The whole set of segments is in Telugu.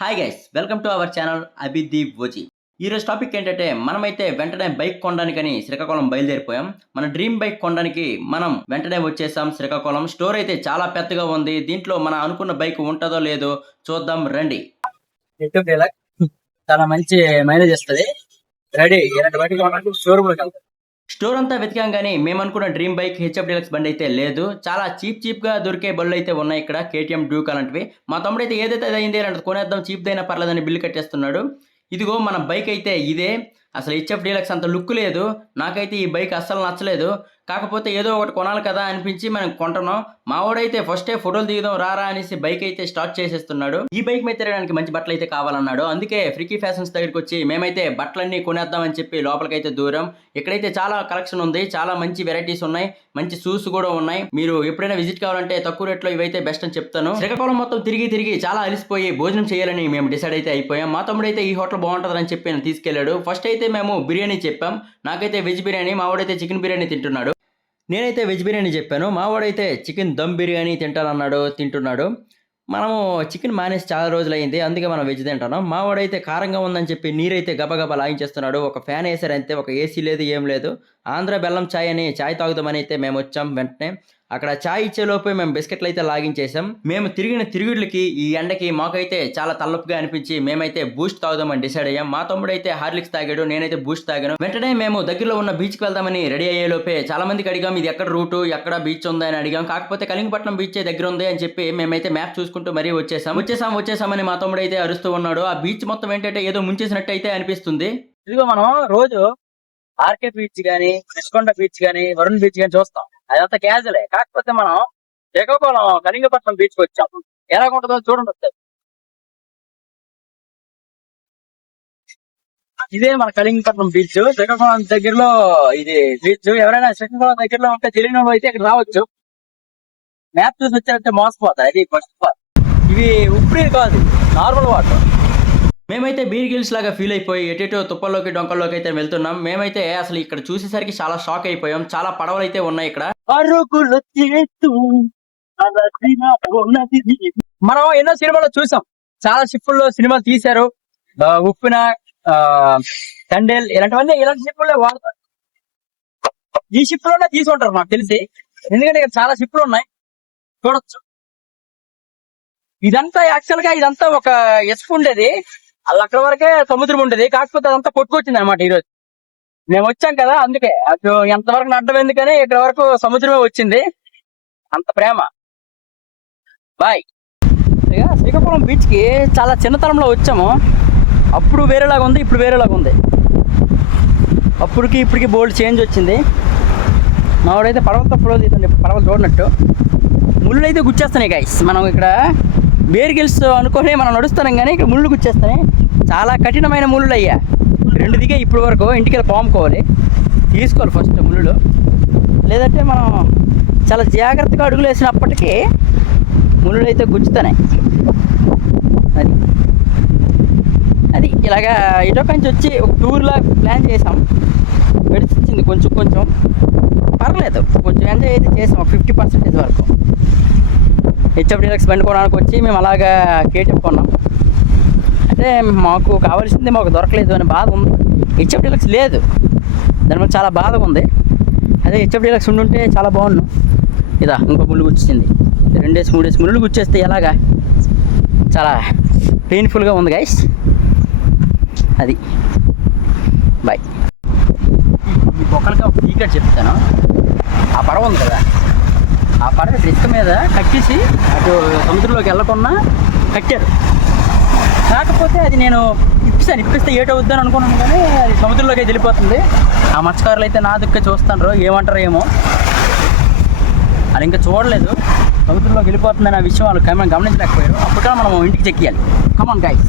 Hi guys, welcome to our channel Abhideep OG. ఈరోజు టాపిక్ ఏంటంటే మనమైతే వెంటనే బైక్ కొనడానికని శ్రీకాకుళం బయలుదేరిపోయాం. మన డ్రీమ్ బైక్ కొనడానికి మనం వెంటనే వచ్చేసాం శ్రీకాకుళం. స్టోర్ అయితే చాలా పెద్దగా ఉంది. దీంట్లో మన అనుకున్న బైక్ ఉంటుందో లేదో చూద్దాం రండి. చాలా మంచి మైలేజ్ ఇస్తుంది. రెడీ ఇలాంటి బైక్ కొనడానికి షోరూమ్ లోకి వెళ్తాం. స్టోర్ అంతా వెతికాం కానీ మేము అనుకున్న డ్రీమ్ బైక్ హెచ్ఎఫ్ డీలక్స్ బండి అయితే లేదు. చాలా చీప్ గా దొరికే బళ్ళు అయితే ఉన్నాయి ఇక్కడ, కేటీఎం డ్యూక్ అలాంటివి. మా తమ్ముడు అయితే ఏదైతే అయింది అంటే కొనేద్దాం, చీప్ దైనా పర్లేదని బిల్లు కట్టేస్తున్నాడు. ఇదిగో మన బైక్ అయితే ఇదే. అసలు హెచ్ఎఫ్ డీలక్స్ అంత లుక్ లేదు. నాకైతే ఈ బైక్ అస్సలు నచ్చలేదు. కాకపోతే ఏదో ఒకటి కొనాలి కదా అనిపించి మనం కొంటున్నాం. మావాడైతే ఫస్టే ఫోటోలు దిగుదాం రారా అనేసి బైక్ అయితే స్టార్ట్ చేసేస్తున్నాడు. ఈ బైక్ మీద తిరగడానికి మంచి బట్టలు అయితే కావాలన్నాడు. అందుకే ఫ్రీకీ ఫ్యాషన్స్ దగ్గరికి వచ్చి మేమైతే బట్టలన్నీ కొనేద్దామని చెప్పి లోపలికైతే దూరం. ఇక్కడైతే చాలా కలెక్షన్ ఉంది, చాలా మంచి వెరైటీస్ ఉన్నాయి, మంచి షూస్ కూడా ఉన్నాయి. మీరు ఎప్పుడైనా విజిట్ కావాలంటే తక్కువ రేట్లో ఇవైతే బెస్ట్ అని చెప్తాను. శ్రీకాకుళం మొత్తం తిరిగి చాలా అలిసిపోయి భోజనం చేయాలని మేము డిసైడ్ అయితే అయిపోయాం. మా తమ్ముడైతే ఈ హోటల్ బాగుంటుందని చెప్పి నేను తీసుకెళ్లాడు. ఫస్ట్ అయితే మేము బిర్యానీ చెప్పాం. నాకైతే వెజ్ బిర్యానీ, మావాడైతే చికెన్ బిర్యానీ తింటున్నాడు. నేనైతే వెజ్ బిర్యానీ చెప్పాను. మావాడైతే చికెన్ దమ్ బిర్యానీ తింటున్నాడు. మనము చికెన్ మానేసి చాలా రోజులైంది, అందుకే మనం వెజ్ తింటున్నాం. మావాడైతే కారంగా ఉందని చెప్పి నీరైతే గబగబా లాగించేస్తున్నాడు. ఒక ఫ్యాన్ వేసారు అంతే, ఒక ఏసీ లేదు, ఏం లేదు. ఆంధ్ర బెల్లం ఛాయ్ అని ఛాయ్ తాగుదామని అయితే మేము వచ్చాం. వెంటనే అక్కడ ఛాయ్ ఇచ్చేలోపే మేము బిస్కెట్లు అయితే లాగించేసాం. మేము తిరిగిన తిరుగుళ్ళకి ఈ ఎండకి మాకైతే చాలా తలపుగా అనిపించి మేమైతే బూస్ట్ తాగుదామని డిసైడ్ అయ్యాం. మా తమ్ముడు అయితే హార్లిక్స్ తాగాడు, నేనైతే బూస్ట్ తాగాను. వెంటనే మేము దగ్గరలో ఉన్న బీచ్కి వెళ్దామని రెడీ అయ్యేలోపే చాలా మందికి అడిగాం ఇది ఎక్కడ రూటు, ఎక్కడ బీచ్ ఉంది అని అడిగాం. కాకపోతే కలింగపట్నం బీచ్ దగ్గర ఉంది అని చెప్పి మేమైతే మ్యాప్ చూసుకుంటూ మరీ వచ్చేసామని మా తమ్ముడు అయితే అరుస్తూ ఉన్నాడు. ఆ బీచ్ మొత్తం ఏంటంటే ఏదో ముంచేసినట్టు అయితే అనిపిస్తుంది. ఇదిగో మనం రోజు ఆర్కే బీచ్ గానీ, కృష్ణకొండ బీచ్ గానీ, వరుణ్ బీచ్ గానీ చూస్తాం. అదంతా క్యాజువలే. కాకపోతే మనం శ్రీకాకుళం కలింగపట్నం బీచ్ కి వచ్చాం. ఎలా ఉంటుందో చూడండి వస్తుంది. ఇదే మన కలింగపట్నం బీచ్. శ్రీకాకుళం దగ్గరలో ఇది బీచ్. ఎవరైనా శ్రీకాకుళం దగ్గరలో ఉంటే తెలియని వాళ్ళు అయితే ఇక్కడ రావచ్చు. మ్యాప్ చూసి వచ్చారంటే మోసపోతారు. అది ఫస్ట్ పార్ట్. ఇవి ఉప్పు కాదు, నార్మల్ వాటర్. మేమైతే బీర్ గిల్స్ లాగా ఫీల్ అయిపోయి ఎటేటో తుప్పల్లోకి డొంకల్లోకి అయితే వెళ్తున్నాం. మేమైతే అసలు ఇక్కడ చూసేసరికి చాలా షాక్ అయిపోయాం. చాలా పడవలు అయితే ఉన్నాయి ఇక్కడ. మనం ఎన్నో సినిమాలు చూసాం, చాలా షిప్పుల్లో సినిమాలు తీశారు. ఉప్పిన, తండేల్ ఇలాంటివన్నీ ఇలాంటి షిప్పుల్లో వాడతారు. ఈ షిప్ లోనే తీసుకుంటారు నాకు తెలిసి, ఎందుకంటే ఇక్కడ చాలా షిప్పులు ఉన్నాయి చూడొచ్చు. ఇదంతా యాక్చువల్ గా ఇదంతా ఒక ఇసుక ఉండేది, అలా అక్కడ వరకే సముద్రం ఉండేది. కాకపోతే అదంతా కొట్టుకొచ్చింది అనమాట. ఈరోజు మేము వచ్చాం కదా, అందుకే అటు ఎంతవరకు అడ్డం ఎందుకని ఇక్కడ వరకు సముద్రమే వచ్చింది. అంత ప్రేమ. బాయ్. శ్రీకాకుళం బీచ్ కి చాలా చిన్నతనంలో వచ్చాము. అప్పుడు వేరేలాగా ఉంది, ఇప్పుడు వేరేలాగా ఉంది. అప్పటికి ఇప్పటికి బోల్డ్ చేంజ్ వచ్చింది. మావాడైతే పడవలతో ఫోటోలు తీద్దండి, ఇప్పుడు పడవలు చూడనట్టు. ముళ్ళు అయితే గుచ్చేస్తున్నాయి గైస్. మనం ఇక్కడ బేర్ గిల్స్ అనుకొని మనం నడుస్తున్నాం కానీ ఇక్కడ ముళ్ళు గుచ్చేస్తున్నాయి. చాలా కఠినమైన ముళ్ళు అయ్యా. 2 దిగే ఇప్పటి వరకు ఇంటికి వెళ్ళి పాముకోవాలి, తీసుకోవాలి ఫస్ట్ ముళ్ళు. లేదంటే మనం చాలా జాగ్రత్తగా అడుగులు వేసినప్పటికీ ముళ్ళు అయితే గుచ్చుతున్నాయి. అది ఇలాగా ఇటో నుంచి వచ్చి ఒక టూర్లా ప్లాన్ చేసాం. గడిచింది కొంచెం పర్లేదు, కొంచెం ఎంజాయ్ అయితే చేసాం. 50% వరకు. హెచ్ఎఫ్ డీలక్స్ బండి కొనడానికి వచ్చి మేము అలాగా కేటీఎం కొన్నాం. అంటే మాకు కావాల్సింది మాకు దొరకలేదు అని బాధ ఉంది. హెచ్ఎఫ్ డీలక్స్ లేదు, దాని మీద చాలా బాధగా ఉంది. అదే హెచ్ఎఫ్ డీలక్స్ ఉండుంటే చాలా బాగున్నాం. ఇదా ఇంకో ముళ్ళు గుచ్చింది. 2-3 ముళ్ళు గుచ్చేస్తే ఎలాగా చాలా పెయిన్ఫుల్గా ఉంది గైస్. అది బాయ్. ఈ బొక్కలకి ఒక సీక్రెట్ చెప్తాను. ఆ పడవ ఉంది కదా, ఆ పడవ ఇసుక మీద కట్టేసి అటు సముద్రంలోకి వెళ్ళకుండా కట్టారు. కాకపోతే అది నేను ఇప్పిస్తే ఏటవుద్దని అనుకున్నాను కానీ అది సముద్రంలోకి వెళ్ళిపోతుంది. ఆ మత్స్యకారులు అయితే నా దిక్కు చూస్తాను, ఏమంటారో ఏమో. అది ఇంకా చూడలేదు, సముద్రంలోకి వెళ్ళిపోతుందని ఆ విషయం వాళ్ళు గమనించలేకపోయారు. అప్పుడు మనం ఇంటికి చెక్కియాలి. Come on guys.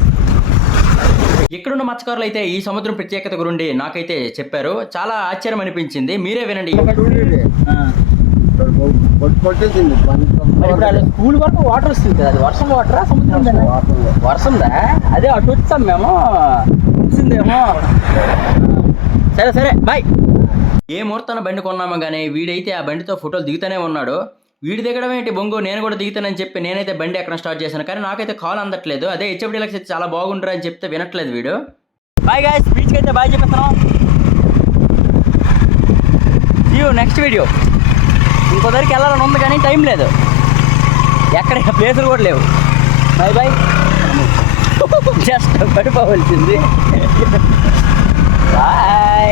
ఇక్కడున్న మత్స్యకారులు అయితే ఈ సముద్రం ప్రత్యేకత గురించి నాకైతే చెప్పారు. చాలా ఆశ్చర్యం అనిపించింది. మీరే వినండి. స్కూల్ వరకు వాటర్ వస్తుంది కదా, అది వర్షం వాటరా సముద్రం వర్షందా? అదే అటు వచ్చాం మేము, వచ్చిందేమో. సరే బాయ్. ఏ ముహూర్తాన బండి కొన్నామో కానీ వీడైతే ఆ బండితో ఫోటోలు దిగుతూనే ఉన్నాడు. వీడి దిగడం ఏంటి బొంగు, నేను కూడా దిగుతానని చెప్పి నేనైతే బండి ఎక్కడ స్టార్ట్ చేశాను, కానీ నాకైతే కాల్ అందట్లేదు. అదే హెచ్ఎఫ్ డీలక్స్ అయితే చాలా బాగుంటారు అని చెప్తే వినట్లేదు వీడు. బాయ్ గాయ్స్, బీచ్కి అయితే బాయ్ చెప్పేస్తున్నాం. You next video. ఇంకో దగ్గరికి వెళ్ళాలని ఉంది కానీ టైం లేదు, ఎక్కడ ప్లేసులు కూడా లేవు. Bye bye. జస్ట్ పడిపోవలసింది. బాయ్.